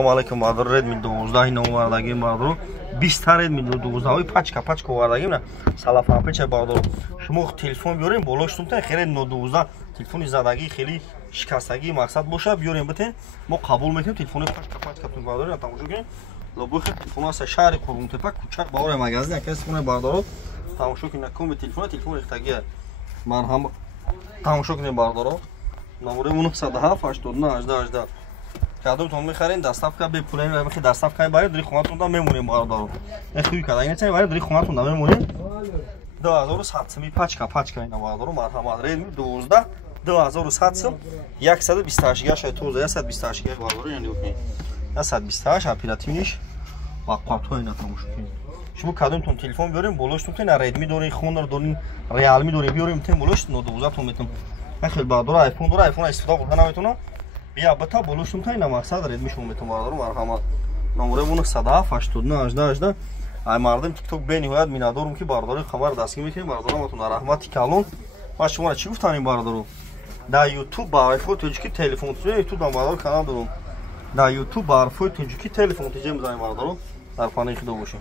Assalamualaikum bardor Redmi 12 нововардагӣ бардор 20 Redmi 12 пачка вардагӣ на салафан печа бардор шумо телефон биёрем болош сумта хеле 12 телефони задагӣ хеле шикастагӣ мақсад боша биёрем битен мо қабул мекунем телефони пачка бардор тамошо кунем лобох телефон аст шаҳри Қурбонтепа кӯчак баъори магазин яке телефони бардор тамошо кунем ком телефон ихтагӣ марҳам тамошо кунем бардор номери 907 89 18 кадомтон мехарин доставка бепулем мехи доставка барид дори хонатонда мемонем бардор эхуй када инеца барид дори хонатонда мемонем 2100 пачка ина бардор марҳамат Redmi 12 2100 128 гаш тоза 128 гаш бардор яни окей 128 оперативниш вақфатҳо ина тамошо кунем шумо кадомтон телефон биёрем болоштон тена Redmi дорем Honor дорем Realme дорем биёрем тен болош 12 тон метон ахел бардор iPhone истифода кунам метонам бия бата болоштон тена мақсад Redmi шумо метон бардор марҳамат номере 907 89 18 ай мардам TikTok бениҳоят миннатдорум ки бардори хабар дастгирӣ мекунем бардораматон раҳмати калон ва шуморо чӣ гуфтанем бардору дар YouTube ба iPhone тоҷики телефон YouTube дар бардор канал дорум дар YouTube ба iPhone тоҷики телефон тиҷем занем бардору дар панаи худо бошем.